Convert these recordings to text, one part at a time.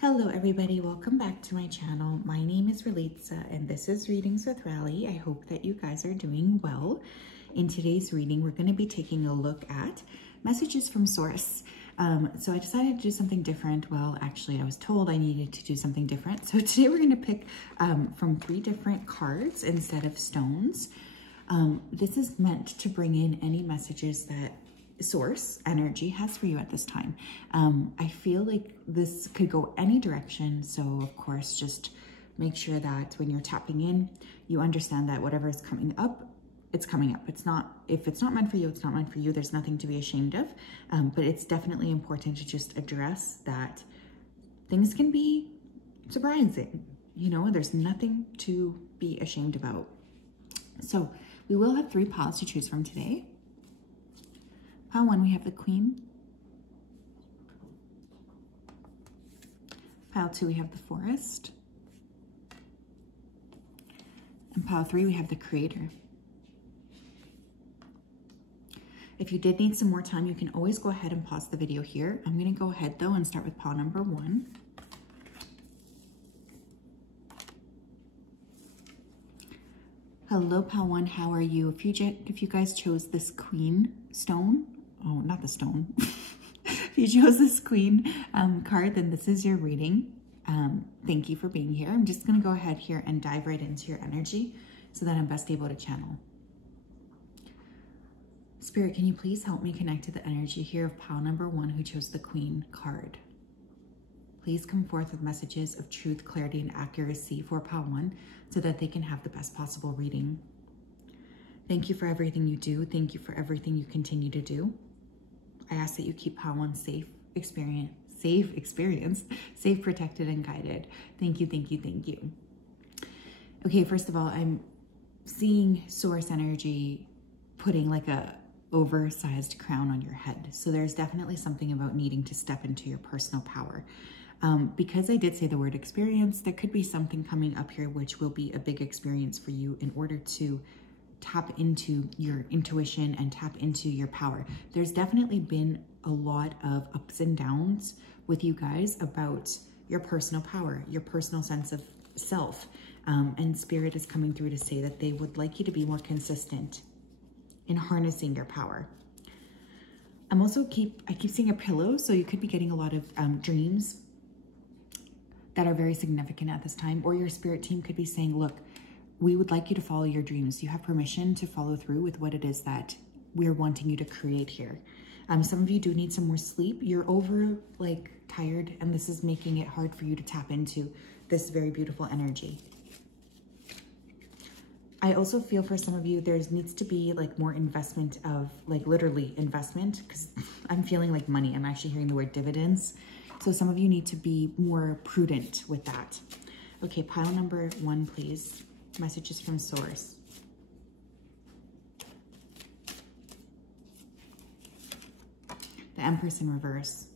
Hello everybody, welcome back to my channel. My name is Relitza and this is Readings with Rally. I hope that you guys are doing well. In today's reading, we're going to be taking a look at messages from Source. So I decided to do something different. Well, actually I was told I needed to do something different. So today we're going to pick from 3 different cards instead of stones. This is meant to bring in any messages that Source energy has for you at this time. I feel like this could go any direction, so of course just make sure that when you're tapping in, you understand that whatever is coming up, it's coming up. It's not, if it's not meant for you, it's not meant for you. There's nothing to be ashamed of, but it's definitely important to just address that things can be surprising. You know, there's nothing to be ashamed about. So we will have 3 piles to choose from today. Pile 1, we have the Queen. Pile 2, we have the Forest. And pile 3, we have the Creator. If you did need some more time, you can always go ahead and pause the video here. I'm going to go ahead though and start with pile number 1. Hello, pile 1, how are you? If you guys chose this Queen stone, oh, not the stone. If you chose this Queen card, then this is your reading. Thank you for being here. I'm just going to go ahead here and dive right into your energy so that I'm best able to channel. Spirit, can you please help me connect to the energy here of pile number 1 who chose the Queen card? Please come forth with messages of truth, clarity, and accuracy for pile 1 so that they can have the best possible reading. Thank you for everything you do. Thank you for everything you continue to do. I ask that you keep pile 1 safe, protected, and guided. Thank you, thank you, thank you. Okay, first of all, I'm seeing Source energy putting like a oversized crown on your head. So there's definitely something about needing to step into your personal power. Because I did say the word experience, there could be something coming up here which will be a big experience for you in order to tap into your intuition and tap into your power. There's definitely been a lot of ups and downs with you guys about your personal power, your personal sense of self. And Spirit is coming through to say that they would like you to be more consistent in harnessing your power. I keep seeing a pillow, so you could be getting a lot of dreams that are very significant at this time, or your spirit team could be saying, look, we would like you to follow your dreams. You have permission to follow through with what it is that we're wanting you to create here. Some of you do need some more sleep. You're tired, and this is making it hard for you to tap into this very beautiful energy. I also feel for some of you, there needs to be more investment of literally investment, because I'm feeling like money. I'm actually hearing the word dividends. So some of you need to be more prudent with that. Okay, pile number 1, please. Messages from Source. The Empress in reverse.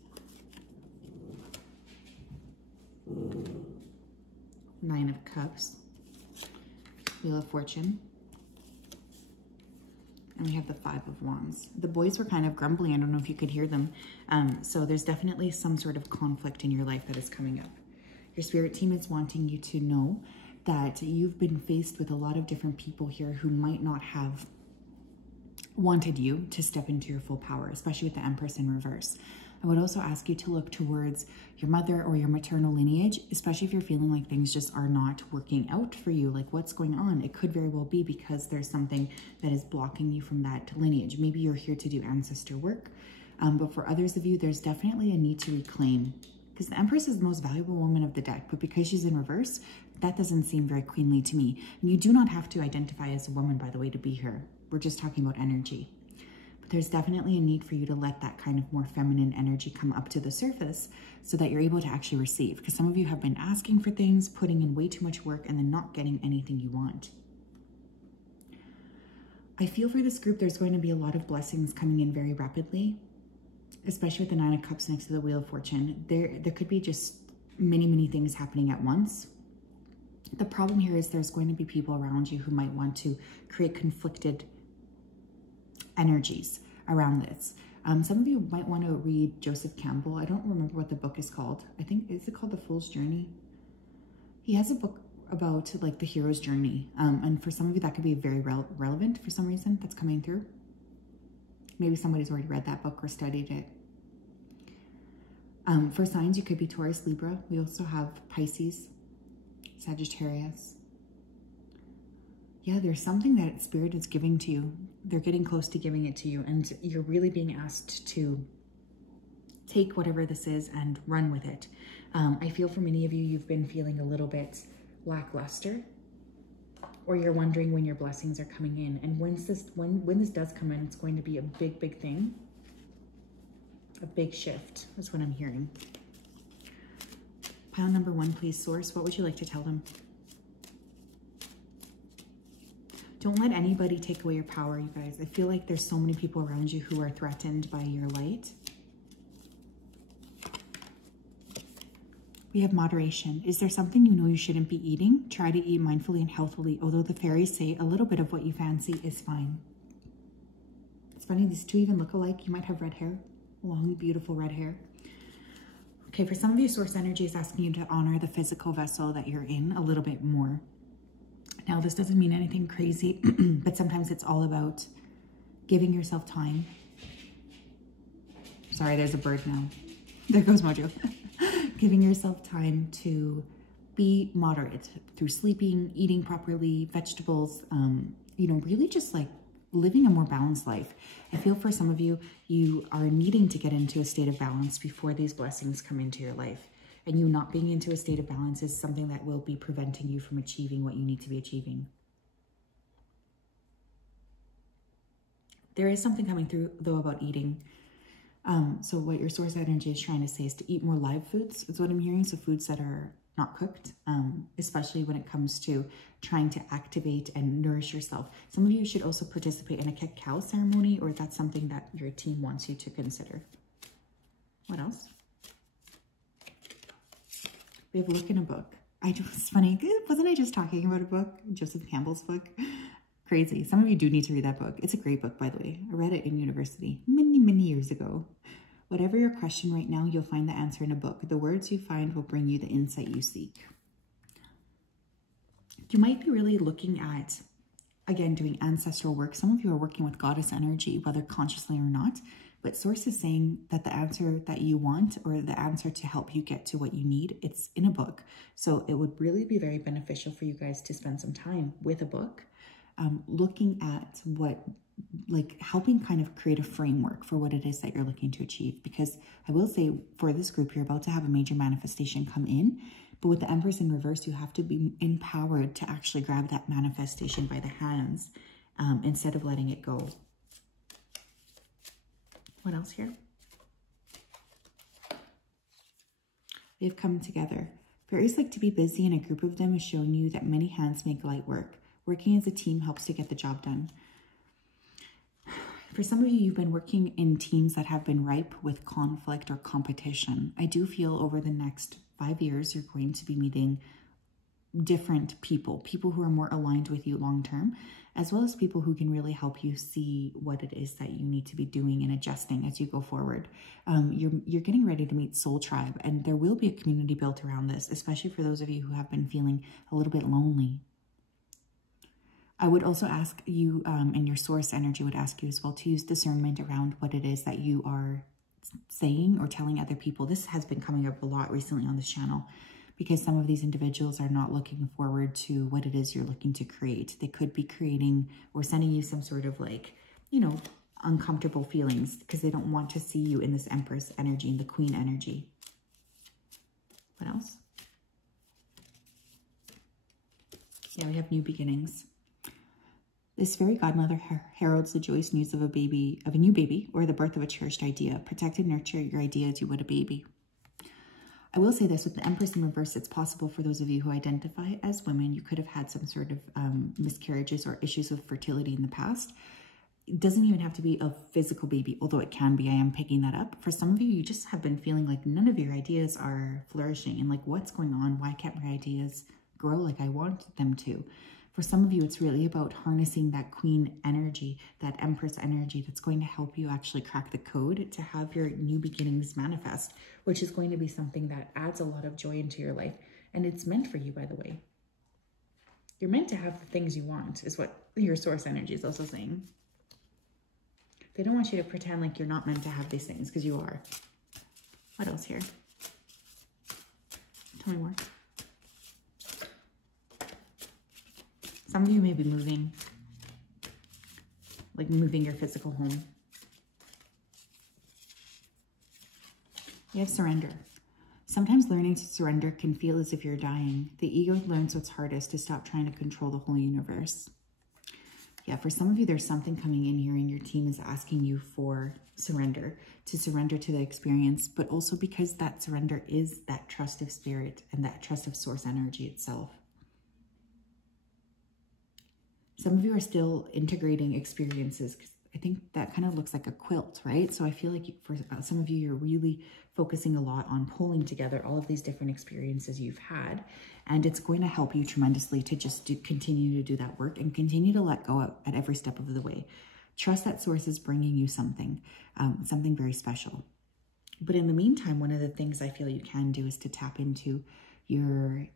Nine of Cups. Wheel of Fortune. And we have the 5 of Wands. The boys were kind of grumbling. I don't know if you could hear them. So there's definitely some sort of conflict in your life that is coming up. Your spirit team is wanting you to know that you've been faced with a lot of different people here who might not have wanted you to step into your full power, especially with the Empress in reverse. I would also ask you to look towards your mother or your maternal lineage, especially if you're feeling like things just are not working out for you, like what's going on. It could very well be because there's something that is blocking you from that lineage. Maybe you're here to do ancestor work, but for others of you, there's definitely a need to reclaim, because the Empress is the most valuable woman of the deck, but because she's in reverse, that doesn't seem very queenly to me. And you do not have to identify as a woman, by the way, to be here. We're just talking about energy. But there's definitely a need for you to let that kind of more feminine energy come up to the surface so that you're able to actually receive. Because some of you have been asking for things, putting in way too much work, and then not getting anything you want. I feel for this group, there's going to be a lot of blessings coming in very rapidly, especially with the 9 of Cups next to the Wheel of Fortune. There could be just many things happening at once. The problem here is there's going to be people around you who might want to create conflicted energies around this. Some of you might want to read Joseph Campbell. I don't remember what the book is called. I think, is it called The Fool's Journey? He has a book about like the hero's journey. And for some of you, that could be very relevant for some reason that's coming through. Maybe somebody's already read that book or studied it. For signs, you could be Taurus, Libra. We also have Pisces, Sagittarius. Yeah, there's something that Spirit is giving to you. They're getting close to giving it to you, and you're really being asked to take whatever this is and run with it. I feel for many of you, you've been feeling a little bit lackluster, or you're wondering when your blessings are coming in. And when this does come in, it's going to be a big thing. A big shift. That's what I'm hearing. Pile number 1, please, Source. What would you like to tell them? Don't let anybody take away your power, you guys. I feel like there's so many people around you who are threatened by your light. We have moderation. Is there something you know you shouldn't be eating? Try to eat mindfully and healthily, although the fairies say a little bit of what you fancy is fine. It's funny, these two even look alike. You might have red hair, long, beautiful red hair. Okay, for some of you, Source energy is asking you to honor the physical vessel that you're in a little bit more. Now, this doesn't mean anything crazy, but sometimes it's all about giving yourself time. Sorry, there's a bird now. There goes Mojo. Giving yourself time to be moderate through sleeping, eating properly, vegetables, you know, really just like living a more balanced life. I feel for some of you, you are needing to get into a state of balance before these blessings come into your life. And you not being into a state of balance is something that will be preventing you from achieving what you need to be achieving. There is something coming through, though, about eating. So what your Source energy is trying to say is to eat more live foods, is what I'm hearing. So foods that are not cooked, especially when it comes to trying to activate and nourish yourself. Some of you should also participate in a cacao ceremony, or that's something that your team wants you to consider. What else? We have look in a book. It's funny, wasn't I just talking about a book? Joseph Campbell's book? Crazy. Some of you do need to read that book. It's a great book, by the way. I read it in university many years ago. Whatever your question right now, you'll find the answer in a book. The words you find will bring you the insight you seek. You might be really looking at, again, doing ancestral work. Some of you are working with goddess energy, whether consciously or not. But Source is saying that the answer that you want, or the answer to help you get to what you need, it's in a book. So it would really be very beneficial for you guys to spend some time with a book, looking at what, like helping kind of create a framework for what it is that you're looking to achieve. Because I will say for this group, you're about to have a major manifestation come in. But with the Empress in reverse, you have to be empowered to actually grab that manifestation by the hands instead of letting it go. What else here? We have come together. Fairies like to be busy, and a group of them is showing you that many hands make light work. Working as a team helps to get the job done. For some of you, you've been working in teams that have been ripe with conflict or competition. I do feel over the next 5 years, you're going to be meeting different people who are more aligned with you long term, as well as people who can really help you see what it is that you need to be doing and adjusting as you go forward. You're getting ready to meet Soul Tribe, and there will be a community built around this, especially for those of you who have been feeling a little bit lonely. I would also ask you, and your Source energy would ask you as well, to use discernment around what it is that you are saying or telling other people. This has been coming up a lot recently on this channel, because some of these individuals are not looking forward to what it is you're looking to create. They could be creating or sending you some sort of like, you know, uncomfortable feelings because they don't want to see you in this Empress energy and the Queen energy. What else? Yeah, we have new beginnings. This fairy godmother heralds the joyous news of a new baby, or the birth of a cherished idea. Protect and nurture your idea as you would a baby. I will say this, with the Empress in reverse, it's possible for those of you who identify as women, you could have had some sort of miscarriages or issues with fertility in the past. It doesn't even have to be a physical baby, although it can be. I am picking that up. For some of you, you just have been feeling like none of your ideas are flourishing, and like, what's going on? Why can't my ideas grow like I want them to? For some of you, it's really about harnessing that queen energy, that empress energy that's going to help you actually crack the code to have your new beginnings manifest, which is going to be something that adds a lot of joy into your life. And it's meant for you, by the way. You're meant to have the things you want, is what your source energy is also saying. They don't want you to pretend like you're not meant to have these things, because you are. What else here? Tell me more. Some of you may be moving, like moving your physical home. You have surrender. Sometimes learning to surrender can feel as if you're dying. The ego learns what's hardest, to stop trying to control the whole universe. Yeah, for some of you, there's something coming in here and your team is asking you for surrender, to surrender to the experience, but also because that surrender is that trust of spirit and that trust of source energy itself. Some of you are still integrating experiences, because I think that kind of looks like a quilt, right? So I feel like for some of you, you're really focusing a lot on pulling together all of these different experiences you've had. And it's going to help you tremendously to just continue to do that work and continue to let go at every step of the way. Trust that source is bringing you something, something very special. But in the meantime, one of the things I feel you can do is to tap into your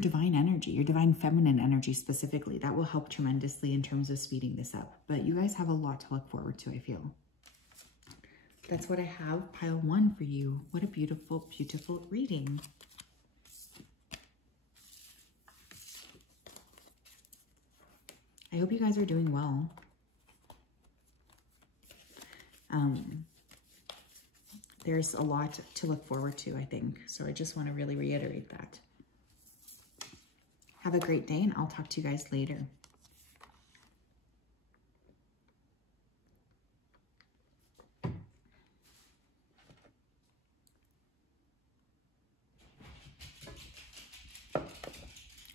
divine energy, your divine feminine energy specifically. That will help tremendously in terms of speeding this up. But you guys have a lot to look forward to, I feel. That's what I have, pile 1 for you. What a beautiful, beautiful reading. I hope you guys are doing well. There's a lot to look forward to, I think. So I just want to really reiterate that. Have a great day, and I'll talk to you guys later.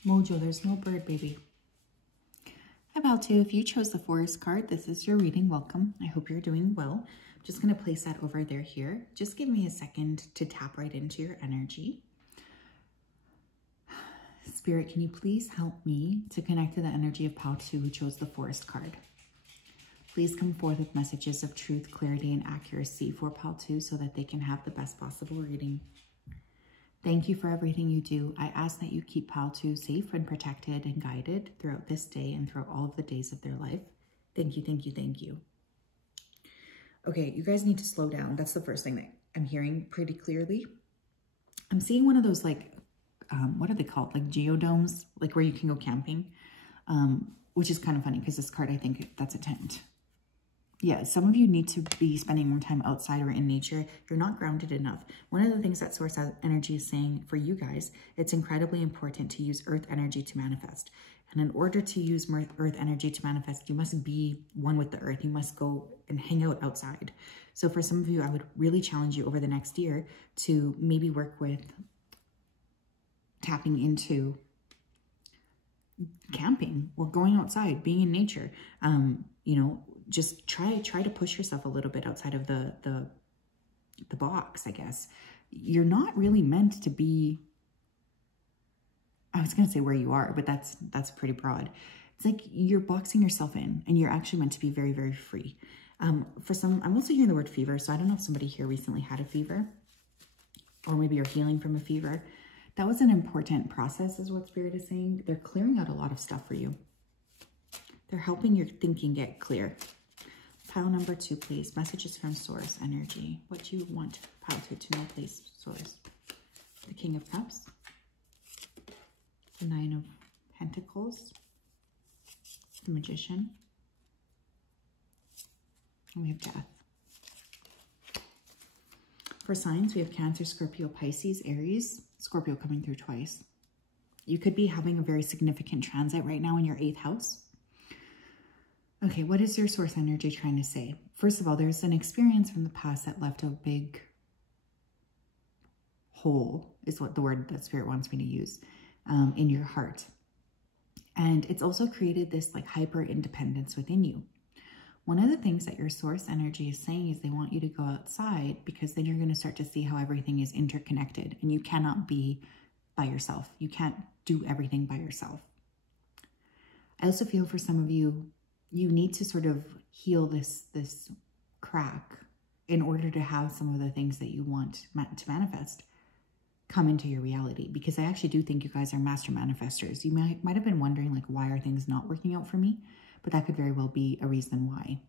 Mojo, there's no bird, baby. Hi, Baltu. If you chose the Forest card, this is your reading. Welcome. I hope you're doing well. I'm just going to place that over there here. Just give me a second to tap right into your energy. Spirit, can you please help me to connect to the energy of Baltu, who chose the Forest card? Please come forth with messages of truth, clarity, and accuracy for Baltu so that they can have the best possible reading. Thank you for everything you do. I ask that you keep Baltu safe and protected and guided throughout this day and throughout all of the days of their life. Thank you, thank you, thank you. Okay, you guys need to slow down. That's the first thing that I'm hearing pretty clearly. I'm seeing one of those, like, what are they called? Like geodomes, like where you can go camping, which is kind of funny because this card, I think that's a tent. Yeah, some of you need to be spending more time outside or in nature. You're not grounded enough. One of the things that source energy is saying for you guys, it's incredibly important to use earth energy to manifest. And in order to use earth energy to manifest, you must be one with the earth. You must go and hang out outside. So for some of you, I would really challenge you over the next year to maybe work with tapping into camping or going outside, being in nature. You know, just try to push yourself a little bit outside of the box, I guess. You're not really meant to be, I was going to say where you are, but that's pretty broad. It's like you're boxing yourself in and you're actually meant to be very, very free. For some, I'm also hearing the word fever. So I don't know if somebody here recently had a fever, or maybe you're healing from a fever. That was an important process, is what Spirit is saying. They're clearing out a lot of stuff for you. They're helping your thinking get clear. Pile number 2, please. Messages from Source Energy. What do you want Pile 2 to know, please, Source? The King of Cups. The 9 of Pentacles. The Magician. And we have Death. For signs, we have Cancer, Scorpio, Pisces, Aries. Scorpio coming through twice. You could be having a very significant transit right now in your 8th house. Okay, what is your source energy trying to say? First of all, there's an experience from the past that left a big hole, is what the word that Spirit wants me to use, in your heart. And it's also created this like hyper independence within you. One of the things that your source energy is saying is they want you to go outside, because then you're going to start to see how everything is interconnected, and you cannot be by yourself. You can't do everything by yourself. I also feel for some of you, you need to sort of heal this crack in order to have some of the things that you want to manifest come into your reality. Because I actually do think you guys are master manifestors. You might have been wondering, like, why are things not working out for me? But that could very well be a reason why.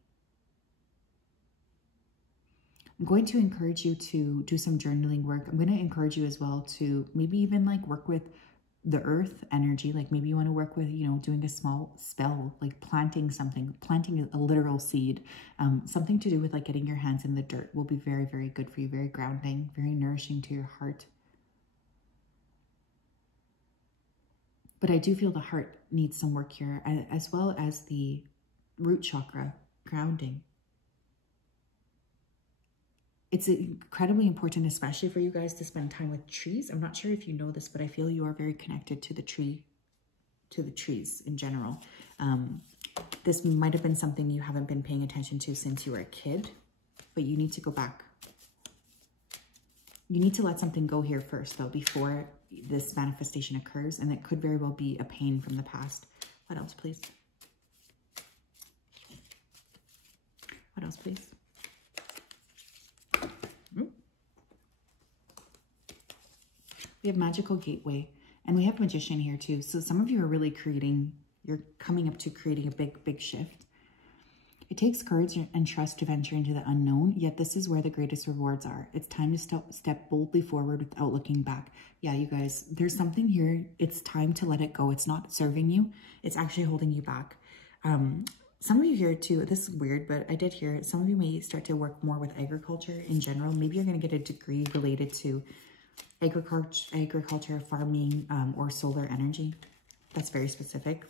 I'm going to encourage you to do some journaling work. I'm going to encourage you as well to maybe even like work with the earth energy. Like maybe you want to work with, you know, doing a small spell, like planting something, planting a literal seed. Something to do with like getting your hands in the dirt will be very, very good for you. Very grounding, very nourishing to your heart. But I do feel the heart needs some work here, as well as the root chakra grounding. It's incredibly important, especially for you guys, to spend time with trees. I'm not sure if you know this, but I feel you are very connected to the trees in general. This might have been something you haven't been paying attention to since you were a kid, but you need to go back. You need to let something go here first, though, before this manifestation occurs, and it could very well be a pain from the past. What else, please? What else, please? We have magical gateway, and we have magician here too. So some of you are really you're coming up to creating a big shift. It takes courage and trust to venture into the unknown, yet this is where the greatest rewards are. It's time to step boldly forward without looking back. Yeah, you guys, there's something here. It's time to let it go. It's not serving you. It's actually holding you back. Some of you here too, this is weird, but I did hear some of you may start to work more with agriculture in general. Maybe you're going to get a degree related to agriculture, farming, or solar energy. That's very specific.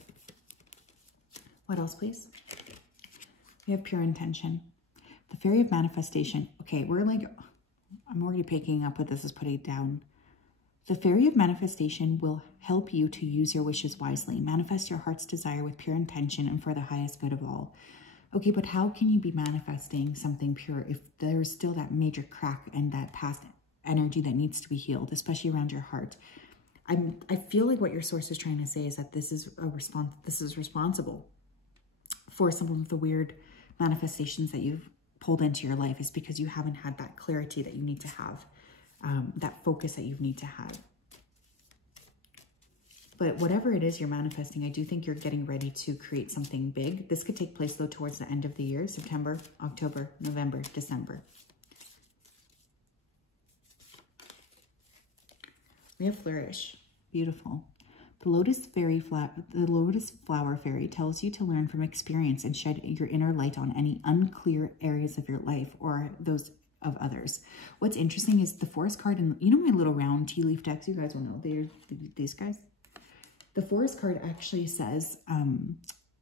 What else, please? We have pure intention. The fairy of manifestation. Okay, I'm already picking up what this is putting down. The fairy of manifestation will help you to use your wishes wisely. Manifest your heart's desire with pure intention and for the highest good of all. Okay, but how can you be manifesting something pure if there's still that major crack and that past energy that needs to be healed, especially around your heart? I feel like what your source is trying to say is that this is responsible for some of the weird manifestations that you've pulled into your life, is because you haven't had that clarity that you need to have, that focus that you need to have. But whatever it is you're manifesting, I do think you're getting ready to create something big. This could take place though towards the end of the year, September, October, November, December. We have flourish. Beautiful. The lotus flower fairy tells you to learn from experience and shed your inner light on any unclear areas of your life or those of others. What's interesting is the forest card, and you know my little round tea leaf decks, you guys will know, they're these guys. The forest card actually says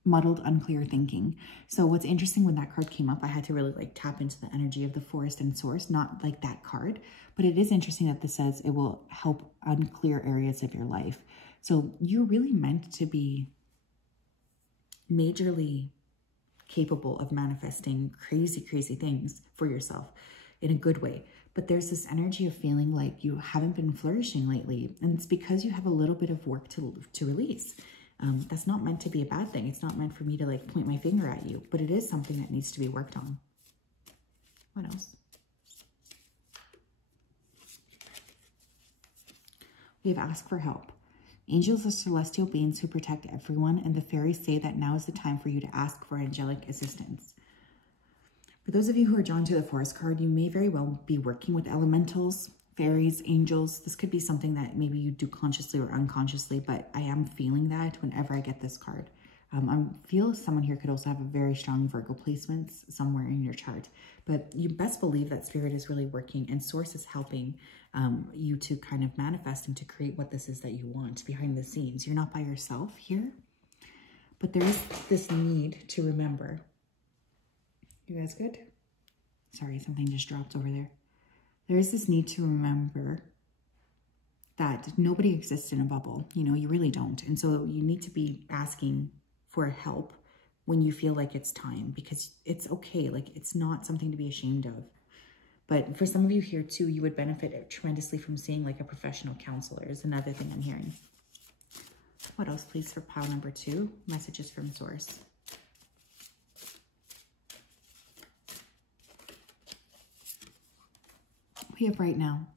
muddled, unclear thinking. So what's interesting, when that card came up, I had to really like tap into the energy of the forest and source, not like that card. But it is interesting that this says it will help unclear areas of your life. So you're really meant to be majorly capable of manifesting crazy, crazy things for yourself in a good way. But there's this energy of feeling like you haven't been flourishing lately. And it's because you have a little bit of work to release. That's not meant to be a bad thing. It's not meant for me to like point my finger at you, but it is something that needs to be worked on. What else? We have asked for help. Angels are celestial beings who protect everyone, and the fairies say that now is the time for you to ask for angelic assistance. For those of you who are drawn to the forest card, you may very well be working with elementals, fairies, angels. This could be something that maybe you do consciously or unconsciously, but I am feeling that whenever I get this card. I feel someone here could also have a very strong Virgo placements somewhere in your chart, but you best believe that spirit is really working and source is helping you to kind of manifest and to create what this is that you want behind the scenes. You're not by yourself here, but there is this need to remember. You guys good? Sorry, something just dropped over there. There is this need to remember that nobody exists in a bubble. You know, you really don't. And so you need to be asking for help when you feel like it's time, because it's okay. Like, it's not something to be ashamed of. But for some of you here too, you would benefit tremendously from seeing like a professional counselor is another thing I'm hearing. What else, please, for pile number 2? Messages from source. We have right now.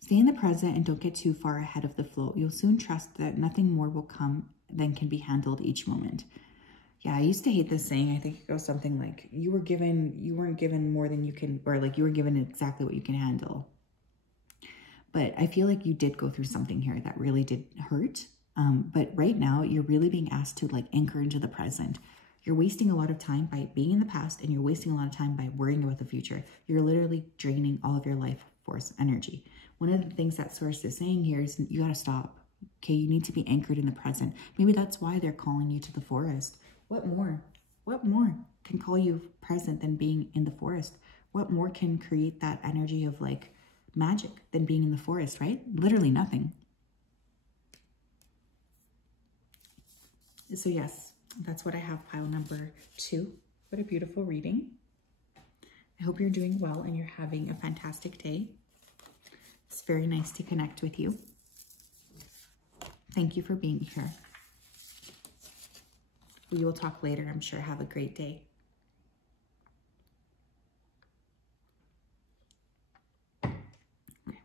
Stay in the present and don't get too far ahead of the flow. You'll soon trust that nothing more will come than can be handled each moment. Yeah, I used to hate this saying. I think it goes something like, you weren't given more than you can, or like you were given exactly what you can handle. But I feel like you did go through something here that really did hurt. But right now, you're really being asked to like anchor into the present. You're wasting a lot of time by being in the past, and you're wasting a lot of time by worrying about the future. You're literally draining all of your life force energy. One of the things that source is saying here is you got to stop. Okay, you need to be anchored in the present. Maybe that's why they're calling you to the forest. What more? What more can call you present than being in the forest? What more can create that energy of like magic than being in the forest, right? Literally nothing. So yes, that's what I have, pile number 2. What a beautiful reading. I hope you're doing well and you're having a fantastic day. It's very nice to connect with you. Thank you for being here. We will talk later, I'm sure. Have a great day. Okay.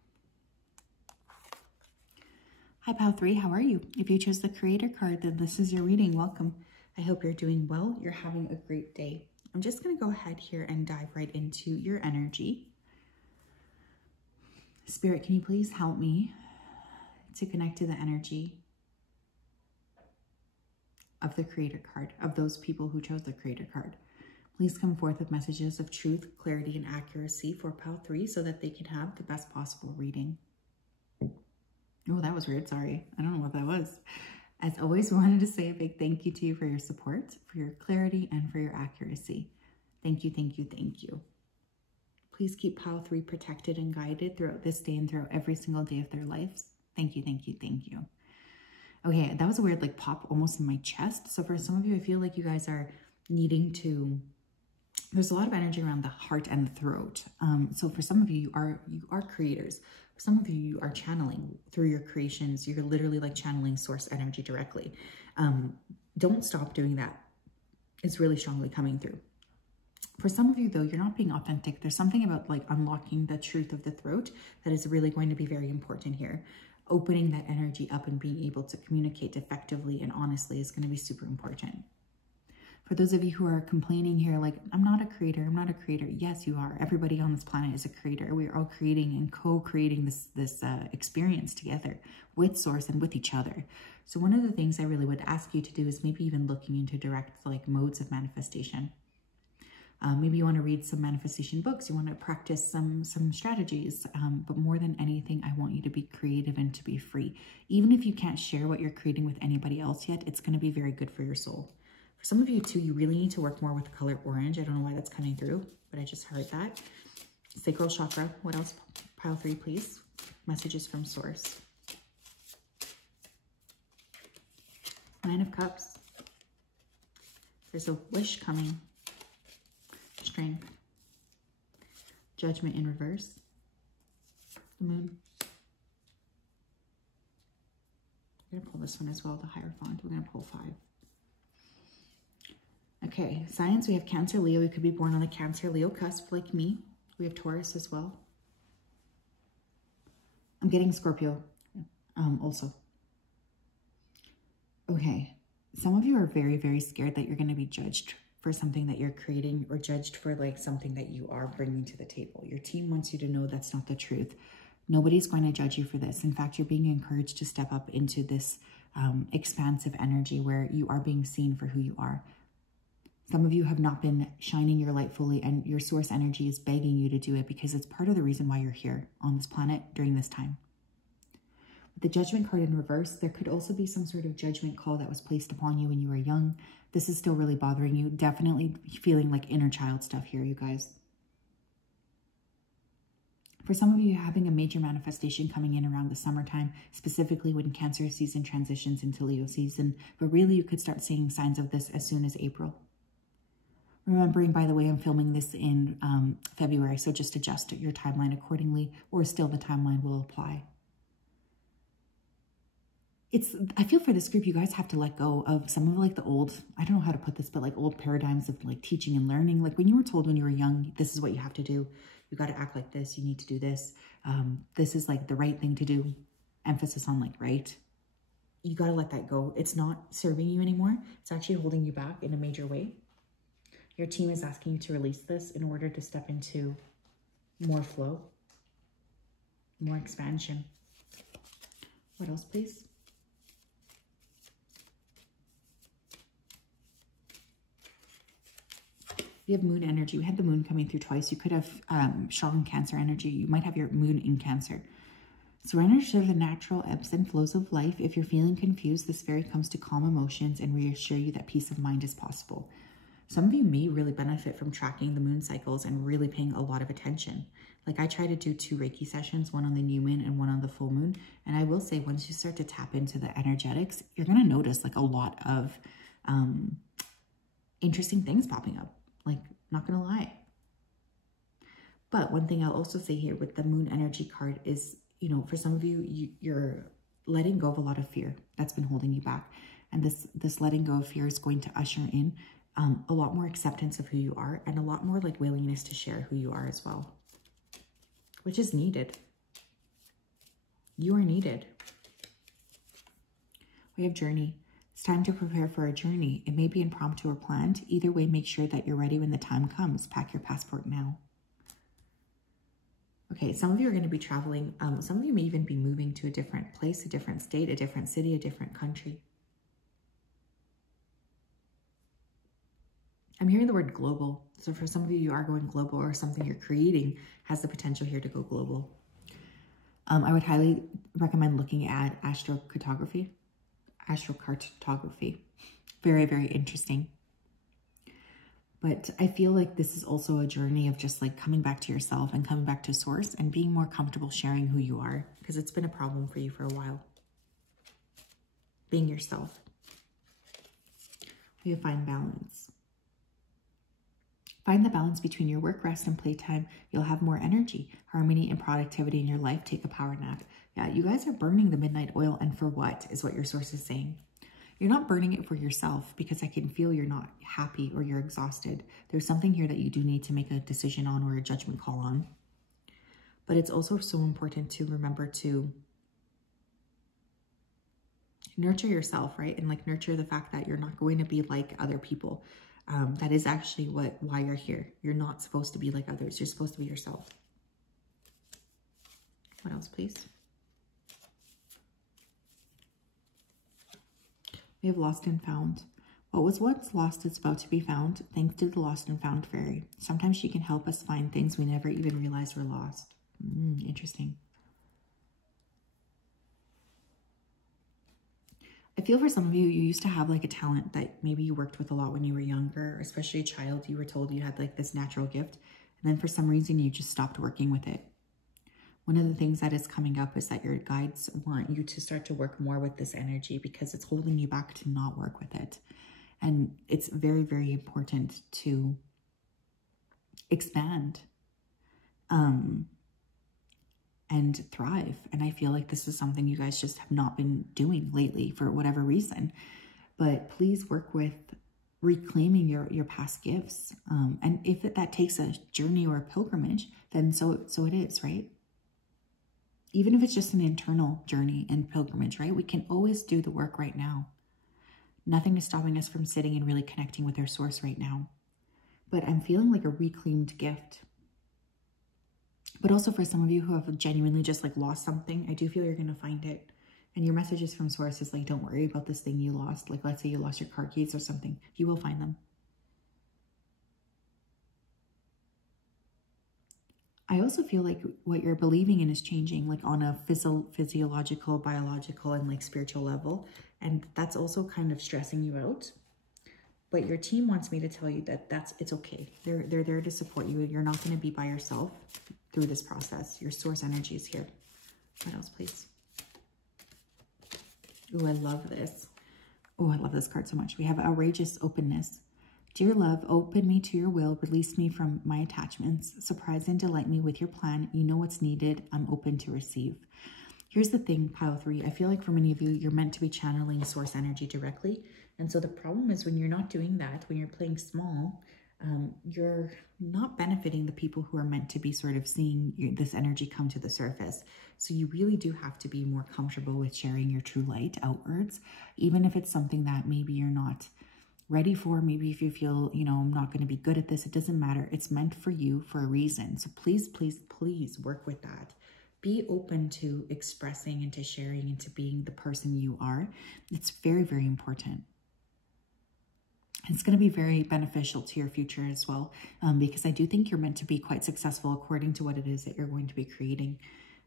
Hi, pile 3. How are you? If you chose the Creator card, then this is your reading. Welcome. I hope you're doing well. You're having a great day. I'm just going to go ahead here and dive right into your energy. Spirit, can you please help me to connect to the energy of the Creator card, of those people who chose the Creator card? Please come forth with messages of truth, clarity, and accuracy for pile 3 so that they can have the best possible reading. Oh, that was weird. Sorry. I don't know what that was. As always, wanted to say a big thank you to you for your support, for your clarity, and for your accuracy. Thank you, thank you, thank you. Please keep pile 3 protected and guided throughout this day and throughout every single day of their lives. Thank you, thank you, thank you. Okay, that was a weird like pop almost in my chest. So for some of you, I feel like you guys are needing to, there's a lot of energy around the heart and the throat. So for some of you, you are creators. For some of you, you are channeling through your creations. You're literally like channeling source energy directly. Don't stop doing that. It's really strongly coming through. For some of you, though, you're not being authentic. There's something about like unlocking the truth of the throat that is really going to be very important here. Opening that energy up and being able to communicate effectively and honestly is going to be super important. For those of you who are complaining here, like, I'm not a creator, I'm not a creator. Yes, you are. Everybody on this planet is a creator. We are all creating and co-creating this experience together with source and with each other. So one of the things I really would ask you to do is maybe even looking into direct like modes of manifestation. Maybe you want to read some manifestation books. You want to practice some strategies. But more than anything, I want you to be creative and to be free. Even if you can't share what you're creating with anybody else yet, it's going to be very good for your soul. For some of you too, you really need to work more with the color orange. I don't know why that's coming through, but I just heard that. Sacral chakra. What else? Pile 3, please. Messages from source. Nine of Cups. There's a wish coming. Strength. Judgment in reverse. The Moon. I'm going to pull this one as well, the Hierophant. We're going to pull 5. Okay, signs. We have Cancer, Leo. You could be born on the Cancer-Leo cusp like me. We have Taurus as well. I'm getting Scorpio also. Okay, some of you are very, very scared that you're going to be judged for something that you're creating or judged for like something that you are bringing to the table. Your team wants you to know that's not the truth. Nobody's going to judge you for this. In fact, you're being encouraged to step up into this expansive energy where you are being seen for who you are. Some of you have not been shining your light fully, and your source energy is begging you to do it because it's part of the reason why you're here on this planet during this time. With the Judgment card in reverse, there could also be some sort of judgment call that was placed upon you when you were young. This is still really bothering you. Definitely feeling like inner child stuff here, you guys. For some of you, having a major manifestation coming in around the summertime, specifically when Cancer season transitions into Leo season, but really you could start seeing signs of this as soon as April. Remembering, by the way, I'm filming this in February, so just adjust your timeline accordingly, or still the timeline will apply. I feel for this group, you guys have to let go of some of like the old, I don't know how to put this, but like old paradigms of like teaching and learning. Like when you were told when you were young, this is what you have to do. You got to act like this. You need to do this. This is like the right thing to do. Emphasis on like right. You got to let that go. It's not serving you anymore. It's actually holding you back in a major way. Your team is asking you to release this in order to step into more flow, more expansion. What else, please? We have moon energy. We had the moon coming through twice. You could have strong Cancer energy. You might have your moon in Cancer. Surrender to the natural ebbs and flows of life. If you're feeling confused, this fairy comes to calm emotions and reassure you that peace of mind is possible. Some of you may really benefit from tracking the moon cycles and really paying a lot of attention. Like I try to do 2 Reiki sessions, one on the new moon and one on the full moon. And I will say, once you start to tap into the energetics, you're going to notice like a lot of interesting things popping up. Like, not going to lie. But one thing I'll also say here with the moon energy card is, you know, for some of you, you're letting go of a lot of fear that's been holding you back. And this letting go of fear is going to usher in a lot more acceptance of who you are and a lot more like willingness to share who you are as well, which is needed. You are needed. We have journey. It's time to prepare for a journey. It may be impromptu or planned. Either way, make sure that you're ready when the time comes. Pack your passport now. Okay, some of you are going to be traveling. Some of you may even be moving to a different place, a different state, a different city, a different country. I'm hearing the word global. So for some of you, you are going global, or something you're creating has the potential here to go global. I would highly recommend looking at astrocartography. Very, very interesting. But I feel like this is also a journey of just like coming back to yourself and coming back to source and being more comfortable sharing who you are, because it's been a problem for you for a while. Being yourself. We have find balance. Find the balance between your work, rest, and playtime. You'll have more energy, harmony, and productivity in your life. Take a power nap. Yeah, you guys are burning the midnight oil, and for what is what your source is saying. You're not burning it for yourself, because I can feel you're not happy or you're exhausted. There's something here that you do need to make a decision on or a judgment call on. But it's also so important to remember to nurture yourself, right? And like nurture the fact that you're not going to be like other people. That is actually why you're here. You're not supposed to be like others. You're supposed to be yourself. What else, please? We have lost and found. What was once lost is about to be found, thanks to the lost and found fairy. Sometimes she can help us find things we never even realized were lost. Interesting. I feel for some of you, you used to have like a talent that maybe you worked with a lot when you were younger, especially a child. You were told you had like this natural gift, and then for some reason you just stopped working with it. One of the things that is coming up is that your guides want you to start to work more with this energy, because it's holding you back to not work with it. And it's very, very important to expand and thrive. And I feel like this is something you guys just have not been doing lately for whatever reason. But please work with reclaiming your past gifts. And if that takes a journey or a pilgrimage, then so it is, right? Even if it's just an internal journey and pilgrimage, right? We can always do the work right now. Nothing is stopping us from sitting and really connecting with our source right now. But I'm feeling like a reclaimed gift. But also for some of you who have genuinely just like lost something, I do feel you're going to find it. And your messages from source is like, don't worry about this thing you lost. Like, let's say you lost your car keys or something. You will find them. I also feel like what you're believing in is changing, like on a physiological, biological, and like spiritual level. And that's also kind of stressing you out. But your team wants me to tell you that it's okay. They're there to support you. You're not going to be by yourself through this process. Your source energy is here. What else, please? Oh, I love this. Oh, I love this card so much. We have outrageous openness. Dear love, open me to your will, release me from my attachments, surprise and delight me with your plan. You know what's needed. I'm open to receive. Here's the thing, pile 3. I feel like for many of you, you're meant to be channeling source energy directly. And so the problem is when you're not doing that, when you're playing small, you're not benefiting the people who are meant to be sort of seeing this energy come to the surface. So you really do have to be more comfortable with sharing your true light outwards, even if it's something that maybe you're not ready for. Maybe if you feel, you know, I'm not going to be good at this, it doesn't matter. It's meant for you for a reason. So please, please, please work with that. Be open to expressing and to sharing and to being the person you are. It's very, very important. It's going to be very beneficial to your future as well, because I do think you're meant to be quite successful according to what it is that you're going to be creating.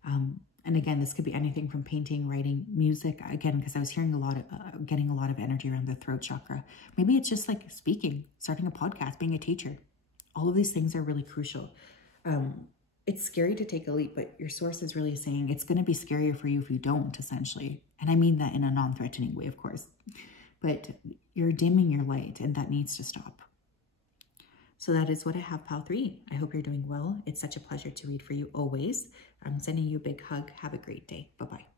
And again, this could be anything from painting, writing, music. Again, because I was hearing a lot of, getting a lot of energy around the throat chakra. Maybe it's just like speaking, starting a podcast, being a teacher. All of these things are really crucial. It's scary to take a leap, but your source is really saying it's going to be scarier for you if you don't, essentially. And I mean that in a non-threatening way, of course. But you're dimming your light, and that needs to stop. So that is what I have, pile 3. I hope you're doing well. It's such a pleasure to read for you always. I'm sending you a big hug. Have a great day. Bye-bye.